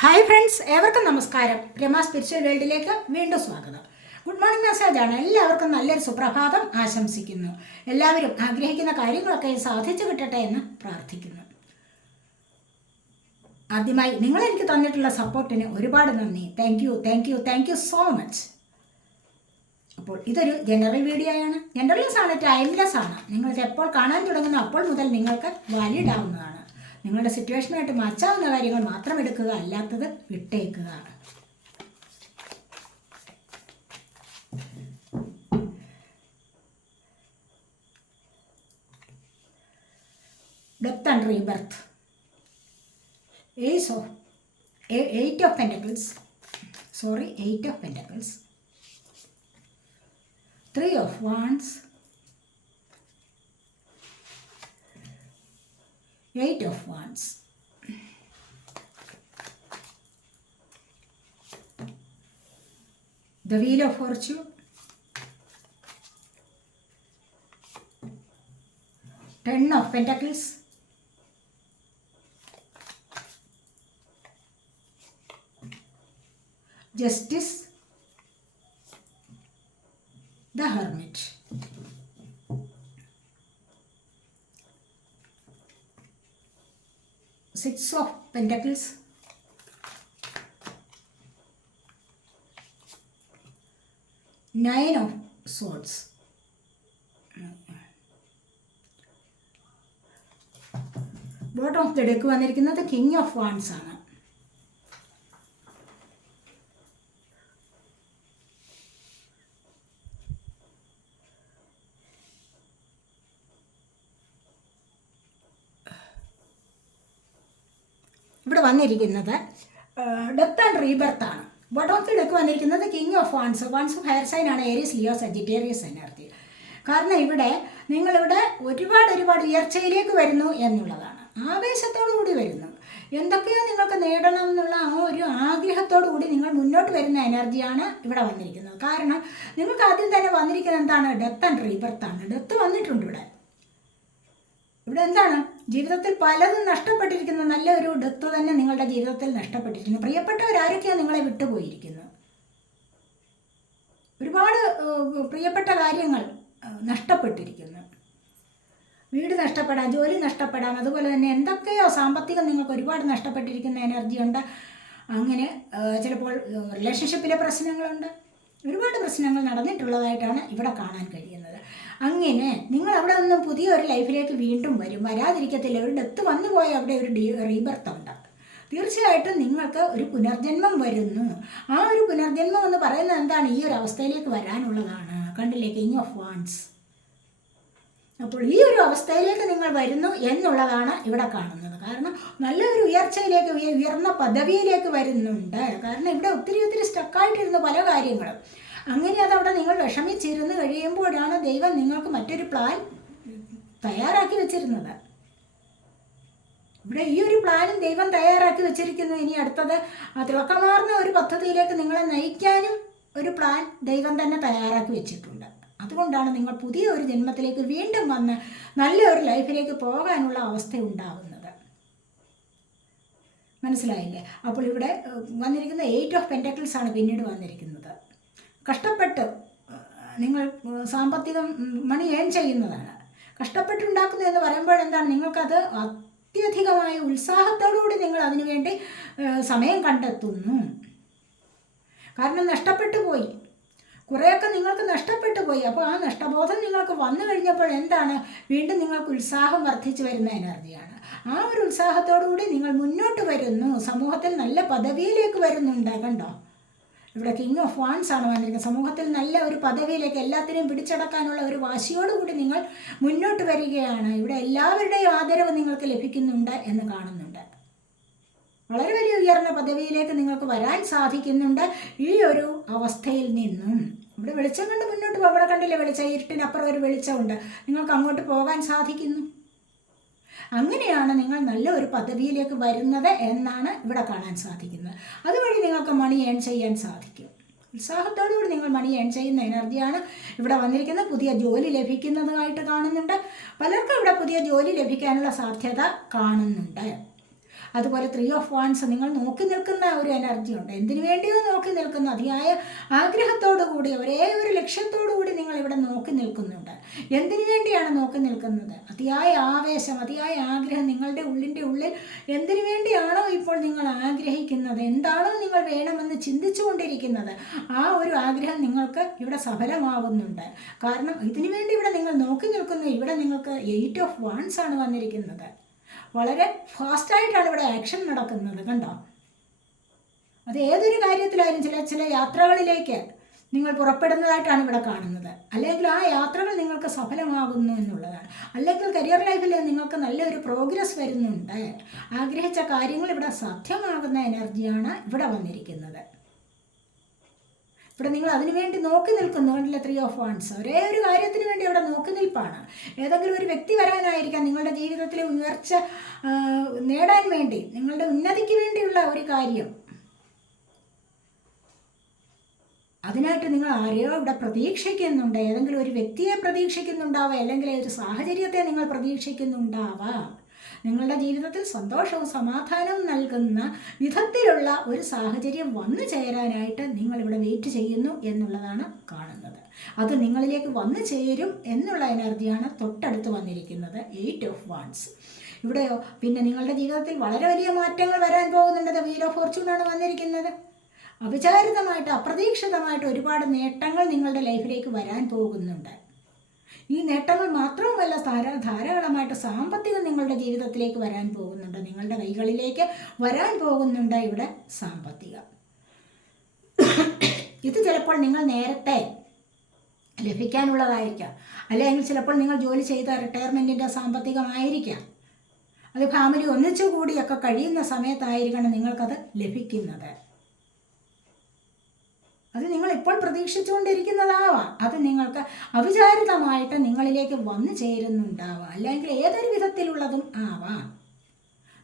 Hi friends ഏവർക്കും നമസ്കാരം. Rama spiritual വേൾഡിലേക്ക് വീണ്ടും സ്വാഗതം. ഗുഡ് മോർണിംഗ് മെസ്സേജ് ആണ്. എല്ലാവർക്കും നല്ലൊരു സുപ്രഭാതം ആശംസിക്കുന്നു. എല്ലാവരും ആഗ്രഹിക്കുന്ന കാര്യങ്ങളൊക്കെ സാധിച്ചു കിട്ടട്ടെ എന്ന് പ്രാർത്ഥിക്കുന്നു. ആദ്യമായി നിങ്ങൾ എനിക്ക് തന്നിട്ടുള്ള സപ്പോർട്ടിന് ഒരുപാട് നന്ദി. Thank you thank you thank you so much അപ്പോൾ ഇതൊരു ജനറൽ വീഡിയോ ആണ്. ജനറൽസ് ആണ് ടൈംലെസ് ആണ്. നിങ്ങൾക്ക് എപ്പോൾ കാണാൻ തുടങ്ങുന്ന അപ്പോൾ മുതൽ നിങ്ങൾക്ക് വാലിഡ് ആവുന്നതാണ്. നിങ്ങളുടെ സിറ്റുവേഷനായിട്ട് മാച്ചാവുന്ന കാര്യങ്ങൾ മാത്രം എടുക്കുക അല്ലാത്തത് വിട്ടേക്കുക. Death and rebirth ace of eight of pentacles sorry eight of pentacles three of wands. Eight of wands. The wheel of fortune. Ten of pentacles. Justice. The hermit. Six of Pentacles. Nine of Swords. Bottom of the deck വന്നിരിക്കുന്നത് king of wands ആണ് ഇവിടെ വന്നിരിക്കുന്നത് death and rebirth ആണ്. Bottom of the deck വന്നിരിക്കുന്നത് king of wands wands of higher sign ആണ് Aries Leo Sagittarius energy കാരണം ഇവിടെ നിങ്ങളിവിടെ ഒരുപാട് ഒരുപാട് ഉയർച്ചയിലേക്ക് വരുന്നു എന്നുള്ളതാണ്. ആവേശത്തോടു കൂടി വരുന്നു. എന്തൊക്കെയോ നിങ്ങൾക്ക് നേടണം എന്നുള്ള ആ ഒരു ആഗ്രഹത്തോടു കൂടി നിങ്ങൾ മുന്നോട്ട് വരുന്ന എനർജിയാണ് ഇവിടെ വന്നിരിക്കുന്നത്. കാരണം നിങ്ങൾക്ക് ആദ്യം തന്നെ വന്നിരിക്കുന്നത് എന്താണ്? ഡെത്ത് ആൻഡ് റീബർത്ത് ആണ്. ഡെത്ത് വന്നിട്ടുണ്ട് ഇവിടെ. ഇവിടെ എന്താണ്? ജീവിതത്തിൽ പലതും നഷ്ടപ്പെട്ടിരിക്കുന്ന നല്ലൊരു ഡെത്ത് തന്നെ നിങ്ങളുടെ ജീവിതത്തിൽ നഷ്ടപ്പെട്ടിരിക്കുന്നു. പ്രിയപ്പെട്ടവരാരൊക്കെയാണ് നിങ്ങളെ വിട്ടുപോയിരിക്കുന്നു. ഒരുപാട് പ്രിയപ്പെട്ട കാര്യങ്ങൾ നഷ്ടപ്പെട്ടിരിക്കുന്നു. വീട് നഷ്ടപ്പെടാം ജോലി നഷ്ടപ്പെടാം അതുപോലെ തന്നെ എന്തൊക്കെയോ സാമ്പത്തികം നിങ്ങൾക്ക് ഒരുപാട് നഷ്ടപ്പെട്ടിരിക്കുന്ന എനർജി ഉണ്ട്. അങ്ങനെ ചിലപ്പോൾ റിലേഷൻഷിപ്പിലെ പ്രശ്നങ്ങളുണ്ട്. ഒരുപാട് പ്രശ്നങ്ങൾ നടന്നിട്ടുള്ളതായിട്ടാണ് ഇവിടെ കാണാൻ കഴിയുന്നത്. അങ്ങനെ നിങ്ങൾ അവിടെ നിന്നും പുതിയ ഒരു ലൈഫിലേക്ക് വീണ്ടും വരും. വരാതിരിക്കത്തില്ല. ഒരു ഡെത്ത് വന്നു പോയ അവിടെ ഒരു ഡി റീബർത്ത് ഉണ്ട്. തീർച്ചയായിട്ടും നിങ്ങൾക്ക് ഒരു പുനർജന്മം വരുന്നു. ആ ഒരു പുനർജന്മം എന്ന് പറയുന്നത് എന്താണ്? ഈ ഒരു അവസ്ഥയിലേക്ക് വരാനുള്ളതാണ്. കണ്ടില്ലേ? കിങ് ഓഫ് വാൺസ് അപ്പോൾ ഈ ഒരു അവസ്ഥയിലേക്ക് നിങ്ങൾ വരുന്നു എന്നുള്ളതാണ് ഇവിടെ കാണുന്നത്. കാരണം നല്ലൊരു ഉയർച്ചയിലേക്ക് ഉയ- ഉയർന്ന പദവിയിലേക്ക് വരുന്നുണ്ട്. കാരണം ഇവിടെ ഒത്തിരി ഒത്തിരി സ്റ്റക്കായിട്ടിരുന്ന പല കാര്യങ്ങളും. അങ്ങനെ അതവിടെ നിങ്ങൾ വിഷമിച്ചിരുന്ന് കഴിയുമ്പോഴാണ് ദൈവം നിങ്ങൾക്ക് മറ്റൊരു പ്ലാൻ തയ്യാറാക്കി വെച്ചിരുന്നത്. ഇവിടെ ഈ ഒരു പ്ലാനും ദൈവം തയ്യാറാക്കി വെച്ചിരിക്കുന്നു. ഇനി അടുത്തത് തിളക്കമാർന്ന ഒരു പദ്ധതിയിലേക്ക് നിങ്ങളെ നയിക്കാനും ഒരു പ്ലാൻ ദൈവം തന്നെ തയ്യാറാക്കി വെച്ചിട്ടുണ്ട്. അതുകൊണ്ടാണ് നിങ്ങൾ പുതിയ ഒരു ജന്മത്തിലേക്ക് വീണ്ടും വന്ന് നല്ലൊരു ലൈഫിലേക്ക് പോകാനുള്ള അവസ്ഥ ഉണ്ടാകുന്നത് മനസ്സിലായില്ലേ? അപ്പോൾ ഇവിടെ വന്നിരിക്കുന്ന എയ്റ്റ് ഓഫ് പെന്റക്കിൾസ് ആണ് പിന്നീട് വന്നിരിക്കുന്നത്. കഷ്ടപ്പെട്ട് നിങ്ങൾ സാമ്പത്തികം മണി ഏൺ ചെയ്യുന്നതാണ്. കഷ്ടപ്പെട്ടുണ്ടാക്കുന്നു എന്ന് പറയുമ്പോൾ എന്താണ്? നിങ്ങൾക്കത് അത്യധികമായ ഉത്സാഹത്തോടുകൂടി നിങ്ങൾ അതിനുവേണ്ടി സമയം കണ്ടെത്തുന്നു. കാരണം നഷ്ടപ്പെട്ടു പോയി. കുറേയൊക്കെ നിങ്ങൾക്ക് നഷ്ടപ്പെട്ടു പോയി. അപ്പോൾ ആ നഷ്ടബോധം നിങ്ങൾക്ക് വന്നു കഴിഞ്ഞപ്പോൾ എന്താണ്? വീണ്ടും നിങ്ങൾക്ക് ഉത്സാഹം വർദ്ധിച്ചു വരുന്ന എനർജിയാണ്. ആ ഒരു ഉത്സാഹത്തോടു കൂടി നിങ്ങൾ മുന്നോട്ട് വരുന്നു. സമൂഹത്തിൽ നല്ല പദവിയിലേക്ക് വരുന്നുണ്ട്. കണ്ടോ? ഇവിടെ കിങ് ഓഫ് വാൻസ് ആണ് വന്നിരിക്കുന്നത്. സമൂഹത്തിൽ നല്ല ഒരു പദവിയിലേക്ക് എല്ലാത്തിനെയും പിടിച്ചടക്കാനുള്ള ഒരു വാശിയോടുകൂടി നിങ്ങൾ മുന്നോട്ട് വരികയാണ്. ഇവിടെ എല്ലാവരുടെയും ആദരവ് നിങ്ങൾക്ക് ലഭിക്കുന്നുണ്ട് എന്ന് കാണുന്നുണ്ട്. വളരെ വലിയ ഉയർന്ന പദവിയിലേക്ക് നിങ്ങൾക്ക് വരാൻ സാധിക്കുന്നുണ്ട് ഈ ഒരു അവസ്ഥയിൽ നിന്നും. ഇവിടെ വെളിച്ചം കണ്ട് മുന്നോട്ട് പോകണം കണ്ടില്ലേ വെളിച്ചം? ഇരുട്ടിനപ്പുറം ഒരു വെളിച്ചമുണ്ട്. നിങ്ങൾക്ക് അങ്ങോട്ട് പോകാൻ സാധിക്കുന്നു. അങ്ങനെയാണ് നിങ്ങൾ നല്ല ഒരു പദവിയിലേക്ക് വരുന്നത് എന്നാണ് ഇവിടെ കാണാൻ സാധിക്കുന്നത്. അതുവഴി നിങ്ങൾക്ക് മണി ഏൺ ചെയ്യാൻ സാധിക്കും. ഉത്സാഹത്തോടുകൂടി നിങ്ങൾ മണി ഏൺ ചെയ്യുന്ന എനർജിയാണ് ഇവിടെ വന്നിരിക്കുന്നത്. പുതിയ ജോലി ലഭിക്കുന്നതുമായിട്ട് കാണുന്നുണ്ട്. പലർക്കും ഇവിടെ പുതിയ ജോലി ലഭിക്കാനുള്ള സാധ്യത കാണുന്നുണ്ട്. അതുപോലെ ത്രീ ഓഫ് വാൻസ് നിങ്ങൾ നോക്കി നിൽക്കുന്ന ഒരു എനർജി ഉണ്ട്. എന്തിനു വേണ്ടിയോ നോക്കി നിൽക്കുന്നു അതിയായ ആഗ്രഹത്തോടു കൂടി ഒരേ ഒരു ലക്ഷ്യത്തോടു കൂടി നിങ്ങൾ ഇവിടെ നോക്കി നിൽക്കുന്നുണ്ട്. എന്തിനു വേണ്ടിയാണ് നോക്കി നിൽക്കുന്നത്? അതിയായ ആവേശം അതിയായ ആഗ്രഹം നിങ്ങളുടെ ഉള്ളിന്റെ ഉള്ളിൽ എന്തിനു വേണ്ടിയാണോ ഇപ്പോൾ നിങ്ങൾ ആഗ്രഹിക്കുന്നത്? എന്താണോ നിങ്ങൾ വേണമെന്ന് ചിന്തിച്ചുകൊണ്ടിരിക്കുന്നത് ആ ഒരു ആഗ്രഹം നിങ്ങൾക്ക് ഇവിടെ സഫലമാവുന്നുണ്ട്. കാരണം ഇതിനു വേണ്ടി ഇവിടെ നിങ്ങൾ നോക്കി നിൽക്കുന്നു. ഇവിടെ നിങ്ങൾക്ക് എയ്റ്റ് ഓഫ് വാൺസ് ആണ് വന്നിരിക്കുന്നത്. വളരെ ഫാസ്റ്റായിട്ടാണ് ഇവിടെ ആക്ഷൻ നടക്കുന്നത് കണ്ടോ? അത് ഏതൊരു കാര്യത്തിലായാലും ചില ചില യാത്രകളിലേക്ക് നിങ്ങൾ പുറപ്പെടുന്നതായിട്ടാണ് ഇവിടെ കാണുന്നത്. അല്ലെങ്കിൽ ആ യാത്രകൾ നിങ്ങൾക്ക് സഫലമാകുന്നു എന്നുള്ളതാണ്. അല്ലെങ്കിൽ കരിയർ ലൈഫിൽ നിങ്ങൾക്ക് നല്ലൊരു പ്രോഗ്രസ് വരുന്നുണ്ട്. ആഗ്രഹിച്ച കാര്യങ്ങൾ ഇവിടെ സാധ്യമാകുന്ന എനർജിയാണ് ഇവിടെ വന്നിരിക്കുന്നത്. ഇവിടെ നിങ്ങൾ അതിനു വേണ്ടി നോക്കി നിൽക്കുന്നു കണ്ടില്ല ത്രീ ഓഫ് വൺസ് ഒരേ ഒരു കാര്യത്തിന് വേണ്ടി അവിടെ നോക്കി നിൽപ്പാണ്. ഏതെങ്കിലും ഒരു വ്യക്തി വരാനായിരിക്കാം നിങ്ങളുടെ ജീവിതത്തിലെ ഉയർച്ച നേടാൻ വേണ്ടി നിങ്ങളുടെ ഉന്നതിക്ക് വേണ്ടിയുള്ള ഒരു കാര്യം. അതിനായിട്ട് നിങ്ങൾ ആരെയോ ഇവിടെ പ്രതീക്ഷിക്കുന്നുണ്ട്. ഏതെങ്കിലും ഒരു വ്യക്തിയെ പ്രതീക്ഷിക്കുന്നുണ്ടാവാം അല്ലെങ്കിൽ ഒരു സാഹചര്യത്തെ നിങ്ങൾ പ്രതീക്ഷിക്കുന്നുണ്ടാവാം. നിങ്ങളുടെ ജീവിതത്തിൽ സന്തോഷവും സമാധാനവും നൽകുന്ന വിധത്തിലുള്ള ഒരു സാഹചര്യം വന്നു ചേരാനായിട്ട് നിങ്ങളിവിടെ വെയിറ്റ് ചെയ്യുന്നു എന്നുള്ളതാണ് കാണുന്നത്. അത് നിങ്ങളിലേക്ക് വന്നു ചേരും എന്നുള്ള എനർജിയാണ് തൊട്ടടുത്ത് വന്നിരിക്കുന്നത്. എയ്റ്റ് ഓഫ് വാൺസ് ഇവിടെയോ? പിന്നെ നിങ്ങളുടെ ജീവിതത്തിൽ വളരെ വലിയ മാറ്റങ്ങൾ വരാൻ പോകുന്നുണ്ട്. വീൽ ഓഫ് ഫോർച്യൂണാണ് വന്നിരിക്കുന്നത്. അവിചാരിതമായിട്ട് അപ്രതീക്ഷിതമായിട്ട് ഒരുപാട് നേട്ടങ്ങൾ നിങ്ങളുടെ ലൈഫിലേക്ക് വരാൻ പോകുന്നുണ്ട്. ഈ നേട്ടങ്ങൾ മാത്രവുമല്ല ധാര ധാരാളമായിട്ട് സാമ്പത്തികം നിങ്ങളുടെ ജീവിതത്തിലേക്ക് വരാൻ പോകുന്നുണ്ട്. നിങ്ങളുടെ കൈകളിലേക്ക് വരാൻ പോകുന്നുണ്ട് ഇവിടെ സാമ്പത്തികം. ഇത് ചിലപ്പോൾ നിങ്ങൾ നേരത്തെ ലഭിക്കാനുള്ളതായിരിക്കാം. അല്ലെങ്കിൽ ചിലപ്പോൾ നിങ്ങൾ ജോലി ചെയ്ത റിട്ടയർമെന്റിന്റെ സാമ്പത്തികമായിരിക്കാം. അത് ഫാമിലി ഒന്നിച്ചു കൂടിയൊക്കെ കഴിയുന്ന സമയത്തായിരിക്കണം നിങ്ങൾക്കത് ലഭിക്കുന്നത്. അത് നിങ്ങൾ ഇപ്പോൾ പ്രതീക്ഷിച്ചുകൊണ്ടിരിക്കുന്നതാവാം. അത് നിങ്ങൾക്ക് അവിചാരിതമായിട്ട് നിങ്ങളിലേക്ക് വന്നു ചേരുന്നുണ്ടാവാം. അല്ലെങ്കിൽ ഏതൊരു വിധത്തിലുള്ളതും ആവാം.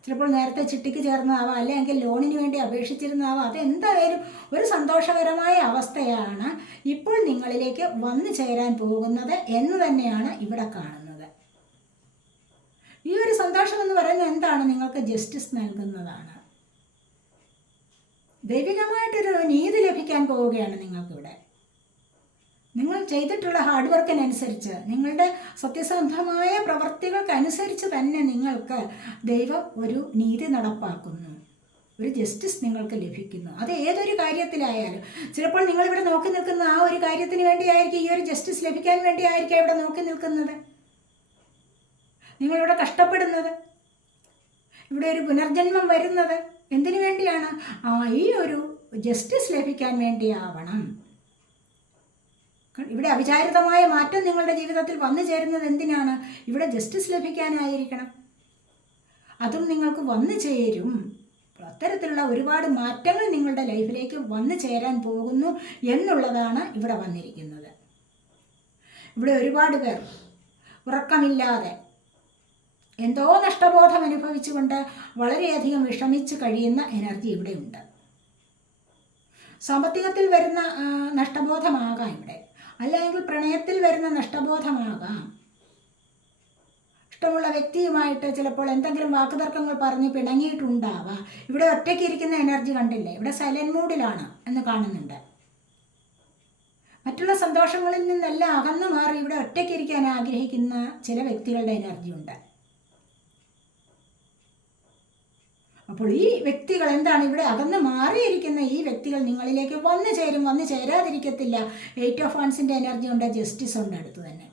ചിലപ്പോൾ നേരത്തെ ചിട്ടിക്ക് ചേർന്നതാവാം. അല്ലെങ്കിൽ ലോണിന് വേണ്ടി അപേക്ഷിച്ചിരുന്നതാവാം. അതെന്തായാലും ഒരു സന്തോഷകരമായ അവസ്ഥയാണ് ഇപ്പോൾ നിങ്ങളിലേക്ക് വന്നു ചേരാൻ പോകുന്നത് എന്ന് തന്നെയാണ് ഇവിടെ കാണുന്നത്. ഈ ഒരു സന്തോഷം എന്ന് പറയുന്നത് എന്താണ്? നിങ്ങൾക്ക് ജസ്റ്റിസ് നൽകുന്നതാണ്. ദൈവികമായിട്ടൊരു നീതി ലഭിക്കാൻ പോവുകയാണ് നിങ്ങൾക്കിവിടെ. നിങ്ങൾ ചെയ്തിട്ടുള്ള ഹാർഡ് വർക്കിനനുസരിച്ച് നിങ്ങളുടെ സത്യസന്ധമായ പ്രവർത്തികൾക്കനുസരിച്ച് തന്നെ നിങ്ങൾക്ക് ദൈവം ഒരു നീതി നടപ്പാക്കുന്നു. ഒരു ജസ്റ്റിസ് നിങ്ങൾക്ക് ലഭിക്കുന്നു. അത് ഏതൊരു കാര്യത്തിലായാലും ചിലപ്പോൾ നിങ്ങളിവിടെ നോക്കി നിൽക്കുന്ന ആ ഒരു കാര്യത്തിന് വേണ്ടിയായിരിക്കും ഈ ഒരു ജസ്റ്റിസ് ലഭിക്കാൻ വേണ്ടിയായിരിക്കും ഇവിടെ നോക്കി നിൽക്കുന്നത്. നിങ്ങളിവിടെ കഷ്ടപ്പെടുന്നത്. ഇവിടെ ഒരു പുനർജന്മം വരുന്നത്. എന്തിനു വേണ്ടിയാണ്? ആ ഈ ഒരു ജസ്റ്റിസ് ലഭിക്കാൻ വേണ്ടിയാവണം. ഇവിടെ അവിചാരിതമായ മാറ്റം നിങ്ങളുടെ ജീവിതത്തിൽ വന്നു ചേരുന്നത് എന്തിനാണ്? ഇവിടെ ജസ്റ്റിസ് ലഭിക്കാനായിരിക്കണം. അതും നിങ്ങൾക്ക് വന്നു ചേരും. അത്തരത്തിലുള്ള ഒരുപാട് മാറ്റങ്ങൾ നിങ്ങളുടെ ലൈഫിലേക്ക് വന്നു ചേരാൻ പോകുന്നു എന്നുള്ളതാണ് ഇവിടെ വന്നിരിക്കുന്നത്. ഇവിടെ ഒരുപാട് പേർ ഉറക്കമില്ലാതെ എന്തോ നഷ്ടബോധം അനുഭവിച്ചുകൊണ്ട് വളരെയധികം വിഷമിച്ച് കഴിയുന്ന എനർജി ഇവിടെയുണ്ട്. സാമ്പത്തികത്തിൽ വരുന്ന നഷ്ടബോധമാകാം ഇവിടെ. അല്ലെങ്കിൽ പ്രണയത്തിൽ വരുന്ന നഷ്ടബോധമാകാം. ഇഷ്ടമുള്ള വ്യക്തിയുമായിട്ട് ചിലപ്പോൾ എന്തെങ്കിലും വാക്കുതർക്കങ്ങൾ പറഞ്ഞ് പിണങ്ങിയിട്ടുണ്ടാവാം. ഇവിടെ ഒറ്റയ്ക്ക് ഇരിക്കുന്ന എനർജി കണ്ടില്ലേ? ഇവിടെ സൈലന്റ് മൂഡിലാണ് എന്ന് കാണുന്നുണ്ട്. മറ്റുള്ള സന്തോഷങ്ങളിൽ നിന്നെല്ലാം അകന്നു മാറി ഇവിടെ ഒറ്റയ്ക്ക് ഇരിക്കാൻ ആഗ്രഹിക്കുന്ന ചില വ്യക്തികളുടെ എനർജി ഉണ്ട്. അപ്പോൾ ഈ വ്യക്തികൾ എന്താണ് ഇവിടെ അകന്ന് മാറിയിരിക്കുന്ന ഈ വ്യക്തികൾ നിങ്ങളിലേക്ക് വന്നു ചേരും വന്നു ചേരാതിരിക്കത്തില്ല. എയ്റ്റ് ഓഫ് വൺസിന്റെ എനർജി ഉണ്ട് ജസ്റ്റിസ് ഉണ്ട് അടുത്ത് തന്നെ.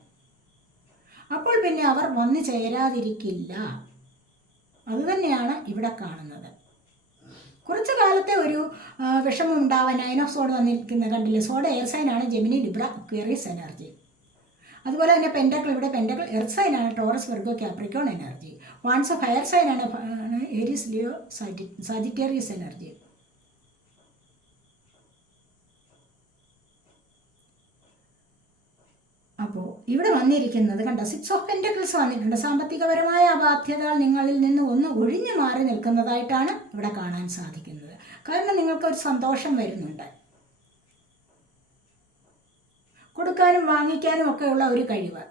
അപ്പോൾ പിന്നെ അവർ വന്നു ചേരാതിരിക്കില്ല. അതുതന്നെയാണ് ഇവിടെ കാണുന്നത്. കുറച്ചു കാലത്തെ ഒരു വിഷമം ഉണ്ടാവാൻ നയൻ ഓഫ് സോഡ് വന്നിരിക്കുന്ന കണ്ടില്ല? സോഡ് എയർ സൈനാണ് ജെമിനി ലിബ്ര അക്വേറിയസ് എനർജി അതുപോലെ തന്നെ പെൻഡക്കിൾ ഇവിടെ pentacle earth സൈനാണ് Taurus Virgo Capricorn energy of sign സൈനാണ് Aries Leo സാജി സാജിറ്റേറിയസ് എനർജി അപ്പോൾ ഇവിടെ വന്നിരിക്കുന്നത് കണ്ട സിക്സ് ഓഫ് പെന്റക്കിൾസ് വന്നിട്ടുണ്ട്. സാമ്പത്തികപരമായ അബാധ്യതകൾ നിങ്ങളിൽ നിന്ന് ഒന്ന് ഒഴിഞ്ഞു മാറി നിൽക്കുന്നതായിട്ടാണ് ഇവിടെ കാണാൻ സാധിക്കുന്നത്. കാരണം നിങ്ങൾക്ക് ഒരു സന്തോഷം വരുന്നുണ്ട്. കൊടുക്കാനും വാങ്ങിക്കാനും ഒക്കെയുള്ള ഒരു കഴിവ്.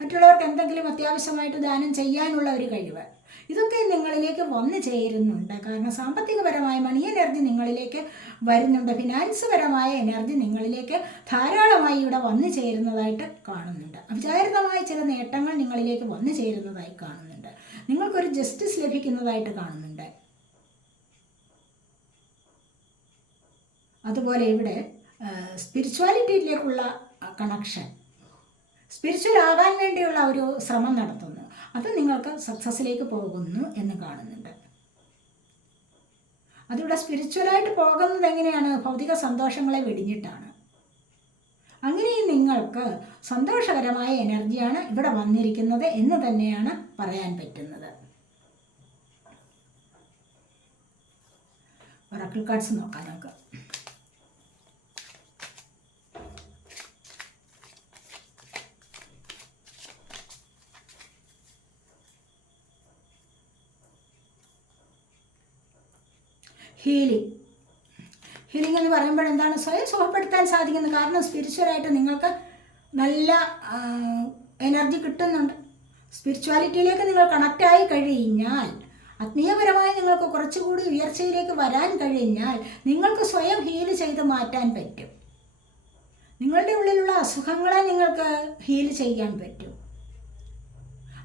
മറ്റുള്ളവർക്ക് എന്തെങ്കിലും അത്യാവശ്യമായിട്ട് ദാനം ചെയ്യാനുള്ള ഒരു കഴിവ്. ഇതൊക്കെ നിങ്ങളിലേക്ക് വന്നു ചേരുന്നുണ്ട്. കാരണം സാമ്പത്തികപരമായ മണി എനർജി നിങ്ങളിലേക്ക് വരുന്നുണ്ട്. ഫിനാൻസ് പരമായ എനർജി നിങ്ങളിലേക്ക് ധാരാളമായി ഇവിടെ വന്നു ചേരുന്നതായിട്ട് കാണുന്നുണ്ട്. അവിചാരിതമായ ചില നേട്ടങ്ങൾ നിങ്ങളിലേക്ക് വന്നു ചേരുന്നതായി കാണുന്നുണ്ട്. നിങ്ങൾക്കൊരു ജസ്റ്റിസ് ലഭിക്കുന്നതായിട്ട് കാണുന്നുണ്ട്. അതുപോലെ ഇവിടെ സ്പിരിച്വാലിറ്റിയിലേക്കുള്ള കണക്ഷൻ സ്പിരിച്വൽ ആകാൻ വേണ്ടിയുള്ള ഒരു ശ്രമം നടത്തുന്നു. അത് നിങ്ങൾക്ക് സക്സസ്സിലേക്ക് പോകുന്നു എന്ന് കാണുന്നുണ്ട്. അതിവിടെ സ്പിരിച്വലായിട്ട് പോകുന്നത് എങ്ങനെയാണ്? ഭൗതിക സന്തോഷങ്ങളെ വെടിഞ്ഞിട്ടാണ്. അങ്ങനെ നിങ്ങൾക്ക് സന്തോഷകരമായ എനർജിയാണ് ഇവിടെ വന്നിരിക്കുന്നത് എന്ന് തന്നെയാണ് പറയാൻ പറ്റുന്നത്. ഒറക്കിൾ കാർഡ്സ് നോക്കാം നമുക്ക്. ഹീലിംഗ്. ഹീലിംഗ് എന്ന് പറയുമ്പോൾ എന്താണ്? സ്വയം സുഖപ്പെടുത്താൻ സാധിക്കുന്നത് കാരണം സ്പിരിച്വലായിട്ട് നിങ്ങൾക്ക് നല്ല എനർജി കിട്ടുന്നുണ്ട്. സ്പിരിച്വാലിറ്റിയിലേക്ക് നിങ്ങൾ കണക്റ്റായി കഴിഞ്ഞാൽ ആത്മീയപരമായി നിങ്ങൾക്ക് കുറച്ചുകൂടി ഉയർച്ചയിലേക്ക് വരാൻ കഴിഞ്ഞാൽ നിങ്ങൾക്ക് സ്വയം ഹീൽ ചെയ്ത് മാറ്റാൻ പറ്റും. നിങ്ങളുടെ ഉള്ളിലുള്ള അസുഖങ്ങളെ നിങ്ങൾക്ക് ഹീൽ ചെയ്യാൻ പറ്റും.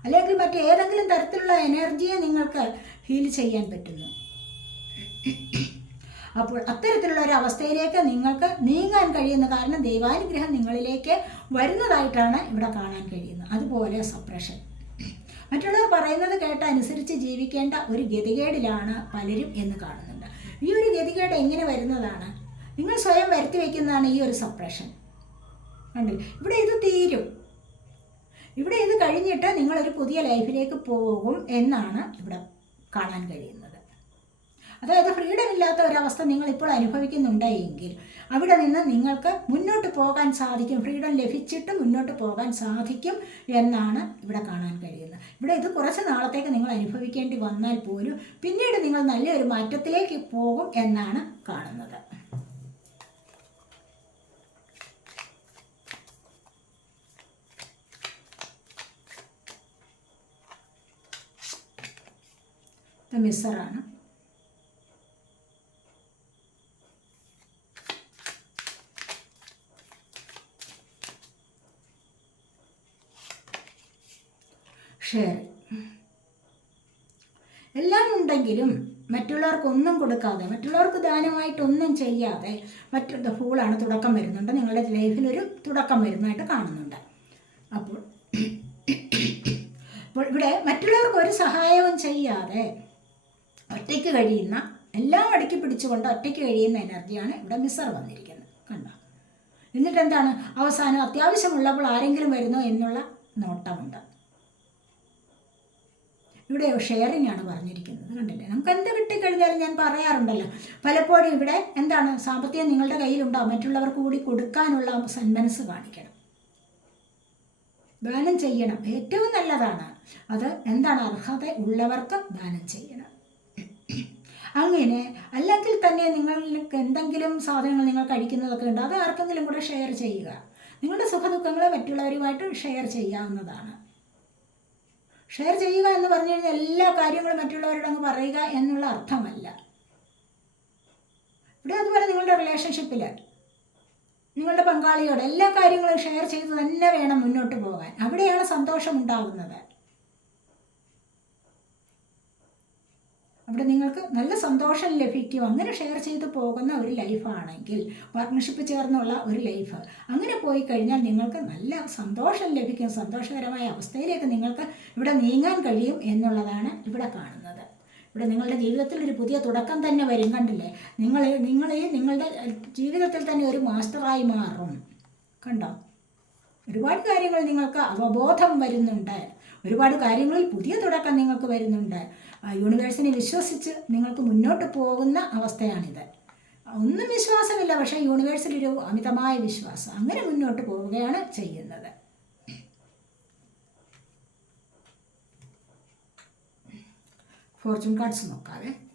അല്ലെങ്കിൽ മറ്റേതെങ്കിലും തരത്തിലുള്ള എനർജിയെ നിങ്ങൾക്ക് ഹീൽ ചെയ്യാൻ പറ്റുന്നു. അപ്പോൾ അത്തരത്തിലുള്ള ഒരു അവസ്ഥയിലേക്ക് നിങ്ങൾക്ക് നീങ്ങാൻ കഴിയുന്ന കാരണം ദൈവാനുഗ്രഹം നിങ്ങളിലേക്ക് വരുന്നതായിട്ടാണ് ഇവിടെ കാണാൻ കഴിയുന്നത്. അതുപോലെ സപ്രഷൻ മറ്റുള്ളവർ പറയുന്നത് കേട്ട് അനുസരിച്ച് ജീവിക്കേണ്ട ഒരു ഗതികേടിലാണ് പലരും എന്ന് കാണുന്നുണ്ട്. ഈ ഒരു ഗതികേട് എങ്ങനെ വരുന്നതാണ്? നിങ്ങൾ സ്വയം വരുത്തി വയ്ക്കുന്നതാണ് ഈ ഒരു സപ്രഷൻ കണ്ടില്ല? ഇവിടെ ഇത് തീരും. ഇവിടെ ഇത് കഴിഞ്ഞിട്ട് നിങ്ങളൊരു പുതിയ ലൈഫിലേക്ക് പോകും എന്നാണ് ഇവിടെ കാണാൻ കഴിയുന്നത്. അതായത് ഫ്രീഡം ഇല്ലാത്ത ഒരവസ്ഥ നിങ്ങൾ ഇപ്പോൾ അനുഭവിക്കുന്നുണ്ടെങ്കിൽ അവിടെ നിന്ന് നിങ്ങൾക്ക് മുന്നോട്ട് പോകാൻ സാധിക്കും. ഫ്രീഡം ലഭിച്ചിട്ട് മുന്നോട്ട് പോകാൻ സാധിക്കും എന്നാണ് ഇവിടെ കാണാൻ കഴിയുന്നത്. ഇവിടെ ഇത് കുറച്ച് നാളത്തേക്ക് നിങ്ങൾ അനുഭവിക്കേണ്ടി വന്നാൽ പോലും പിന്നീട് നിങ്ങൾ നല്ലൊരു മാറ്റത്തിലേക്ക് പോകും എന്നാണ് കാണുന്നത്. മിസ്സറാണ്. ഷെയർ. എല്ലാം ഉണ്ടെങ്കിലും മറ്റുള്ളവർക്ക് ഒന്നും കൊടുക്കാതെ മറ്റുള്ളവർക്ക് ദാനമായിട്ടൊന്നും ചെയ്യാതെ മറ്റു ഫൂളാണ് തുടക്കം വരുന്നുണ്ട്. നിങ്ങളുടെ ലൈഫിൽ ഒരു തുടക്കം വരുന്നതായിട്ട് കാണുന്നുണ്ട്. അപ്പോൾ അപ്പോൾ ഇവിടെ മറ്റുള്ളവർക്ക് ഒരു സഹായവും ചെയ്യാതെ ഒറ്റയ്ക്ക് കഴിയുന്ന എല്ലാം അടുക്കി പിടിച്ചുകൊണ്ട് ഒറ്റയ്ക്ക് കഴിയുന്ന എനർജിയാണ് ഇവിടെ മിസ്സർ വന്നിരിക്കുന്നത്. കണ്ടോ? എന്നിട്ട് എന്താണ്? അവസാനം അത്യാവശ്യമുള്ളപ്പോൾ ആരെങ്കിലും വരുന്നോ എന്നുള്ള നോട്ടമുണ്ട്. ഇവിടെ ഷെയറിംഗ് ആണ് പറഞ്ഞിരിക്കുന്നത് കണ്ടില്ലേ? നമുക്ക് എന്ത് കിട്ടിക്കഴിഞ്ഞാലും ഞാൻ പറയാറുണ്ടല്ലോ. പലപ്പോഴും ഇവിടെ എന്താണ് സാമ്പത്തികം നിങ്ങളുടെ കയ്യിലുണ്ടോ? മറ്റുള്ളവർക്ക് കൂടി കൊടുക്കാനുള്ള സന്മനസ് കാണിക്കണം. ദാനം ചെയ്യണം. ഏറ്റവും നല്ലതാണ്. അത് എന്താണ്? അർഹത ഉള്ളവർക്ക് ദാനം ചെയ്യണം. അങ്ങനെ അല്ലെങ്കിൽ തന്നെ നിങ്ങൾക്ക് എന്തെങ്കിലും സാധനങ്ങൾ നിങ്ങൾ കഴിക്കുന്നതൊക്കെ ഉണ്ട് അത് ആർക്കെങ്കിലും കൂടെ ഷെയർ ചെയ്യുക. നിങ്ങളുടെ സുഖദുഃഖങ്ങളെ മറ്റുള്ളവരുമായിട്ട് ഷെയർ ചെയ്യാവുന്നതാണ്. ഷെയർ ചെയ്യുക എന്ന് പറഞ്ഞു കഴിഞ്ഞാൽ എല്ലാ കാര്യങ്ങളും മറ്റുള്ളവരോട് അങ്ങ് പറയുക എന്നുള്ള അർത്ഥമല്ല. ഇവിടെ അതുപോലെ നിങ്ങളുടെ റിലേഷൻഷിപ്പിൽ നിങ്ങളുടെ പങ്കാളിയോട് എല്ലാ കാര്യങ്ങളും ഷെയർ ചെയ്ത് തന്നെ വേണം മുന്നോട്ട് പോകാൻ. അവിടെയാണ് സന്തോഷം ഉണ്ടാകുന്നത് അവിടെ നിങ്ങൾക്ക് നല്ല സന്തോഷം ലഭിക്കും. അങ്ങനെ ഷെയർ ചെയ്ത് പോകുന്ന ഒരു ലൈഫാണെങ്കിൽ പാർട്ട്ണർഷിപ്പ് ചേർന്നുള്ള ഒരു ലൈഫ് അങ്ങനെ പോയി കഴിഞ്ഞാൽ നിങ്ങൾക്ക് നല്ല സന്തോഷം ലഭിക്കും. സന്തോഷകരമായ അവസ്ഥയിലേക്ക് നിങ്ങൾക്ക് ഇവിടെ നീങ്ങാൻ കഴിയും എന്നുള്ളതാണ് ഇവിടെ കാണുന്നത്. ഇവിടെ നിങ്ങളുടെ ജീവിതത്തിൽ ഒരു പുതിയ തുടക്കം തന്നെ വരും കണ്ടില്ലേ? നിങ്ങൾ നിങ്ങളെ നിങ്ങളുടെ ജീവിതത്തിൽ തന്നെ ഒരു മാസ്റ്ററായി മാറും. കണ്ടോ? ഒരുപാട് കാര്യങ്ങൾ നിങ്ങൾക്ക് അവബോധം വരുന്നുണ്ട്. ഒരുപാട് കാര്യങ്ങളിൽ പുതിയ തുടക്കം നിങ്ങൾക്ക് വരുന്നുണ്ട്. യൂണിവേഴ്സിനെ വിശ്വസിച്ച് നിങ്ങൾക്ക് മുന്നോട്ട് പോകുന്ന അവസ്ഥയാണിത്. ഒന്നും വിശ്വാസമില്ല പക്ഷേ യൂണിവേഴ്സിലൊരു അമിതമായ വിശ്വാസം. അങ്ങനെ മുന്നോട്ട് പോവുകയാണ് ചെയ്യുന്നത്. ഫോർച്യൂൺ കാർഡ്സ് നോക്കാവേ.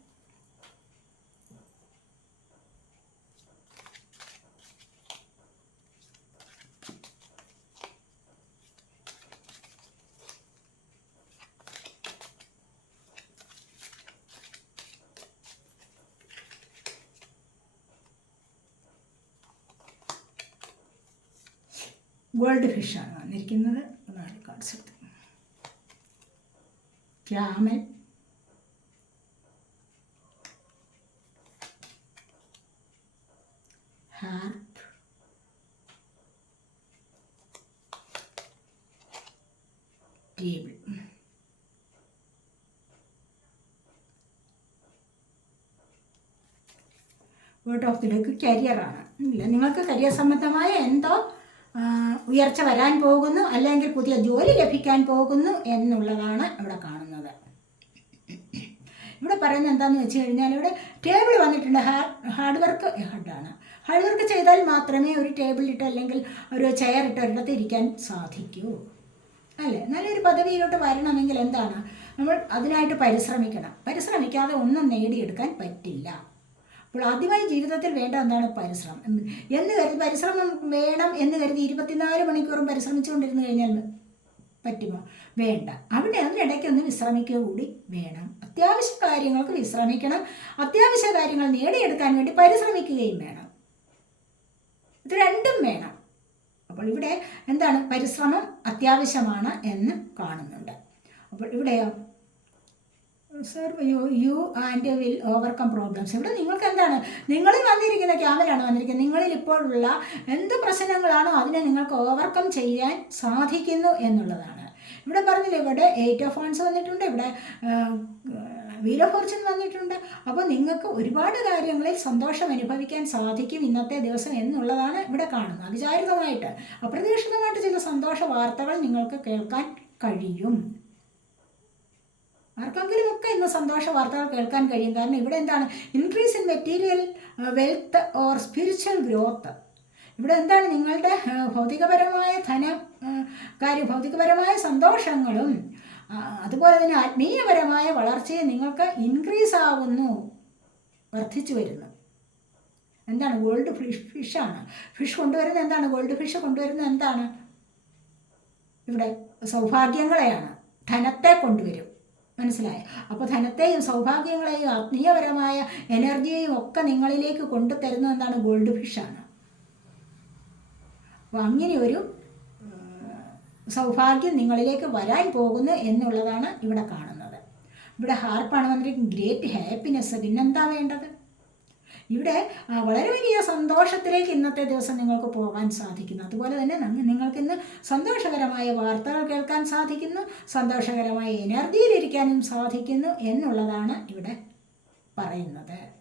ഗോൾഡ് ഫിഷാണ് വന്നിരിക്കുന്നത്. നാല് എടുത്ത് camel. Harp. Table. Word of the deck കരിയറാണ്. ഇല്ല നിങ്ങൾക്ക് കരിയർ സംബന്ധമായ എന്തോ ഉയർച്ച വരാൻ പോകുന്നു അല്ലെങ്കിൽ പുതിയ ജോലി ലഭിക്കാൻ പോകുന്നു എന്നുള്ളതാണ് ഇവിടെ കാണുന്നത്. ഇവിടെ പറയുന്നത് എന്താണെന്ന് വെച്ച് കഴിഞ്ഞാൽ ഇവിടെ ടേബിൾ വന്നിട്ടുണ്ട്. ഹാർഡ് വർക്ക് ഹാർഡാണ് ഹാർഡ് വർക്ക് ചെയ്താൽ മാത്രമേ ഒരു ടേബിൾ ഇട്ട് അല്ലെങ്കിൽ ഒരു ചെയർ ഇട്ട് ഒരിടത്ത് ഇരിക്കാൻ സാധിക്കൂ. അല്ലേ? നല്ലൊരു പദവിയിലോട്ട് വരണമെങ്കിൽ എന്താണ്? നമ്മൾ അതിനായിട്ട് പരിശ്രമിക്കണം. പരിശ്രമിക്കാതെ ഒന്നും നേടിയെടുക്കാൻ പറ്റില്ല. അപ്പോൾ ആദ്യമായി ജീവിതത്തിൽ വേണ്ട എന്താണ് പരിശ്രമം? എന്ന് കരുതി പരിശ്രമം വേണം എന്ന് കരുതി ഇരുപത്തിനാല് മണിക്കൂറും പരിശ്രമിച്ചുകൊണ്ടിരുന്നു കഴിഞ്ഞാൽ പറ്റുമോ? വേണ്ട. അവിടെ അതിനിടയ്ക്ക് ഒന്ന് വിശ്രമിക്കുക കൂടി വേണം. അത്യാവശ്യ കാര്യങ്ങൾക്ക് വിശ്രമിക്കണം. അത്യാവശ്യ കാര്യങ്ങൾ നേടിയെടുക്കാൻ വേണ്ടി പരിശ്രമിക്കുകയും വേണം. ഇത് രണ്ടും വേണം. അപ്പോൾ ഇവിടെ എന്താണ്? പരിശ്രമം അത്യാവശ്യമാണ് എന്ന് കാണുന്നുണ്ട്. അപ്പോൾ ഇവിടെയോ? Sir you you and will overcome problems ഇവിടെ നിങ്ങൾക്ക് എന്താണ് നിങ്ങളിൽ വന്നിരിക്കുന്ന ക്യാമറയാണ് വന്നിരിക്കുന്നത്. നിങ്ങളിൽ ഇപ്പോഴുള്ള എന്ത് പ്രശ്നങ്ങളാണോ അതിനെ നിങ്ങൾക്ക് ഓവർകം ചെയ്യാൻ സാധിക്കുന്നു എന്നുള്ളതാണ്. ഇവിടെ പറഞ്ഞില്ലേ ഇവിടെ എയ്റ്റ് ഓഫ് ഹോൺസ് വന്നിട്ടുണ്ട് ഇവിടെ ഓഫ് ഫോർച്യൂൺ വന്നിട്ടുണ്ട്. അപ്പോൾ നിങ്ങൾക്ക് ഒരുപാട് കാര്യങ്ങളിൽ സന്തോഷം അനുഭവിക്കാൻ സാധിക്കും ഇന്നത്തെ ദിവസം എന്നുള്ളതാണ് ഇവിടെ കാണുന്നത്. അവിചാരിതമായിട്ട് അപ്രതീക്ഷിതമായിട്ട് ചില സന്തോഷ വാർത്തകൾ നിങ്ങൾക്ക് കേൾക്കാൻ കഴിയും. ആർക്കെങ്കിലും ഒക്കെ ഇന്ന് സന്തോഷ വാർത്തകൾ കേൾക്കാൻ കഴിയും. കാരണം ഇവിടെ എന്താണ്? Increase in material wealth or spiritual growth ഇവിടെ എന്താണ്? നിങ്ങളുടെ ഭൗതികപരമായ ധന കാര്യ ഭൗതികപരമായ സന്തോഷങ്ങളും അതുപോലെ തന്നെ ആത്മീയപരമായ വളർച്ചയും നിങ്ങൾക്ക് ഇൻക്രീസ് ആവുന്നു വർദ്ധിച്ചു വരുന്നു. എന്താണ്? ഗോൾഡ് ഫിഷ് ഫിഷാണ് ഫിഷ് കൊണ്ടുവരുന്നത് എന്താണ്? ഗോൾഡ് ഫിഷ് കൊണ്ടുവരുന്നത് എന്താണ്? ഇവിടെ സൗഭാഗ്യങ്ങളെയാണ്. ധനത്തെ കൊണ്ടുവരും. മനസ്സിലായോ. അപ്പോൾ ധനത്തെയും സൗഭാഗ്യങ്ങളെയും ആത്മീയപരമായ എനർജിയെയും ഒക്കെ നിങ്ങളിലേക്ക് കൊണ്ടുതരുന്നത് എന്താണ്? ഗോൾഡ് ഫിഷാണ് അപ്പോൾ അങ്ങനെ ഒരു സൗഭാഗ്യം നിങ്ങളിലേക്ക് വരാൻ പോകുന്നു എന്നുള്ളതാണ് ഇവിടെ കാണുന്നത്. ഇവിടെ ഹാർപ്പാണ് വന്നിരിക്കുന്നത്. ഗ്രേറ്റ് ഹാപ്പിനെസ് പിന്നെന്താ വേണ്ടത്? ഇവിടെ വളരെ വലിയ സന്തോഷത്തിലേക്ക് ഇന്നത്തെ ദിവസം നിങ്ങൾക്ക് പോകാൻ സാധിക്കുന്നു. അതുപോലെ തന്നെ നങ്ങ- നിങ്ങൾക്ക് ഇന്ന് സന്തോഷകരമായ വാർത്തകൾ കേൾക്കാൻ സാധിക്കുന്നു സന്തോഷകരമായ എനർജിയിലിരിക്കാനും സാധിക്കുന്നു എന്നുള്ളതാണ് ഇവിടെ പറയുന്നത്.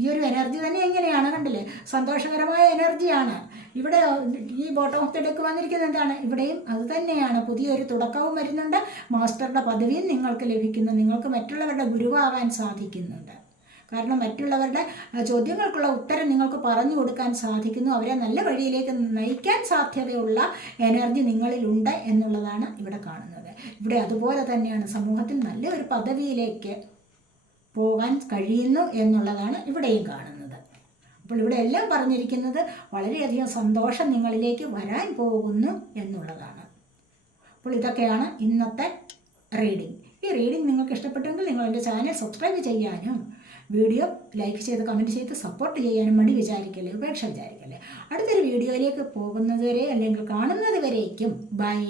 ഈ ഒരു എനർജി തന്നെ എങ്ങനെയാണ് കണ്ടില്ലേ? സന്തോഷകരമായ എനർജിയാണ്. ഇവിടെ ഈ ബോട്ടം ഓഫ് തിടക്ക് വന്നിരിക്കുന്നത് എന്താണ്? ഇവിടെയും അത് തന്നെയാണ്. പുതിയൊരു തുടക്കവും വരുന്നുണ്ട്. മാസ്റ്ററുടെ പദവിയും നിങ്ങൾക്ക് ലഭിക്കുന്നു. നിങ്ങൾക്ക് മറ്റുള്ളവരുടെ ഗുരുവാകാൻ സാധിക്കുന്നുണ്ട്. കാരണം മറ്റുള്ളവരുടെ ചോദ്യങ്ങൾക്കുള്ള ഉത്തരം നിങ്ങൾക്ക് പറഞ്ഞു കൊടുക്കാൻ സാധിക്കുന്നു. അവരെ നല്ല വഴിയിലേക്ക് നയിക്കാൻ സാധ്യതയുള്ള എനർജി നിങ്ങളിലുണ്ട് എന്നുള്ളതാണ് ഇവിടെ കാണുന്നത്. ഇവിടെ അതുപോലെ തന്നെയാണ് സമൂഹത്തിൽ നല്ലൊരു പദവിയിലേക്ക് പോകാൻ കഴിയുന്നു എന്നുള്ളതാണ് ഇവിടെയും കാണുന്നത്. അപ്പോൾ ഇവിടെ എല്ലാം പറഞ്ഞിരിക്കുന്നത് വളരെയധികം സന്തോഷം നിങ്ങളിലേക്ക് വരാൻ പോകുന്നു എന്നുള്ളതാണ്. അപ്പോൾ ഇതൊക്കെയാണ് ഇന്നത്തെ റീഡിംഗ് ഈ റീഡിംഗ് നിങ്ങൾക്ക് ഇഷ്ടപ്പെട്ടെങ്കിൽ നിങ്ങൾ എന്റെ ചാനൽ സബ്സ്ക്രൈബ് ചെയ്യാനും വീഡിയോ ലൈക്ക് ചെയ്ത് കമന്റ് ചെയ്ത് സപ്പോർട്ട് ചെയ്യാനും മടി വിചാരിക്കല്ലേ ഉപേക്ഷ വിചാരിക്കല്ലേ. അടുത്തൊരു വീഡിയോയിലേക്ക് പോകുന്നതുവരെ അല്ലെങ്കിൽ കാണുന്നത് വരേക്കും. ബൈ